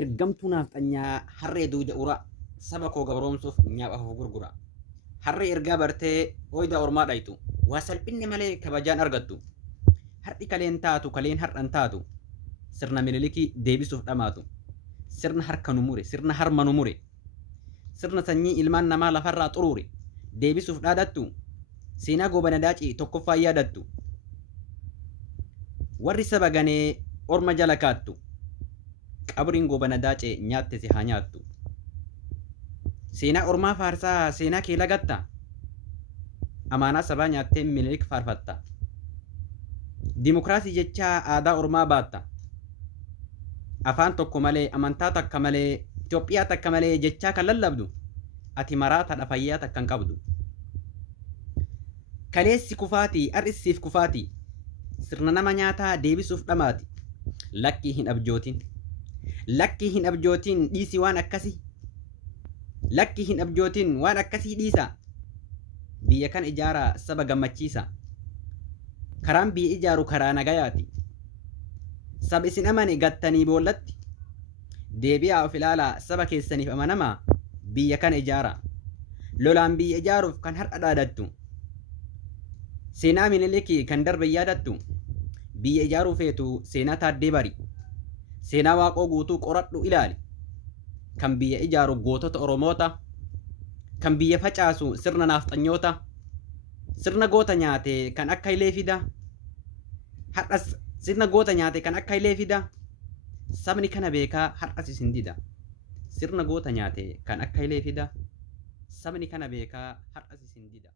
ergamtuu nafxanyaa harree duuda ura saba koo gabroomsuuf nyaaphaaf gurgura. Harree ergaa bartee oyda ormaa dhaytu waa salphinne malee kabajaan argattu. Har'i kaleen taatu kaleen har'an taatu sirna Minilikii deebisuuf dhamaatu. Sirna harka nu mure, sirna harma nu mure, sirna sanyii ilmaan namaa lafarraa xuruure deebisuuf dhaadattu. Seenaa goobana daacii tokkoffaa yaadattu. Warri saba ganee orma jala kaattu. Qabriin goobana daacee nyaatte si haa nyaattu. Seenaa ormaa faarsaa seenaa kee lagatta. Amaanaa sabaa nyaattee Minilik faarfatta. Dimokiraasii jechaa aadaa ormaa baatta. Afaan tokko malee, amantaa takka malee, Itoophiyaa takka malee jechaa kan lallabdu. Ati maraata dhafayyaa takkan qabdu. Kaleessi kufaatii, har'issiif kufaatii. Sirna nama nyaataa deebisuuf dhamaati. Lakkii hin abjootin. Lakkii hin abjootin dhiisi waan akkasii. Lakkii hin abjootin waan akkasii dhiisa. Biyya kan ijaaraa saba gammachiisa. Karaan biyya ijaaru karaa nagayaati. Saba isin amane gattanii boollatti. Deebi'aa of ilaalaa saba keessaniif amanamaa biyya kan ijaara. Lolaan biyya ijaaruuf kan har'a dhaadattu. Seenaa Minilikii kan darbe yaadattu. Biyya ijaaruu feetu seenaa Taaddee Bari. Seenaa Waaqoo guutuu qoradhu ilaali. Kan biyya ijaaru gootota Oromoota. Kan biyya facaasu sirna nafxanyoota. Sirna goota nyaate kan akka Hilee Fida. Har'as sirna goota nyaate kan akka Hilee Fida. Sabni kana beekaa har'as isin dida. Sirna goota nyaate kan akka Hilee Fida. Sabni kana beekaa har'as isin dida.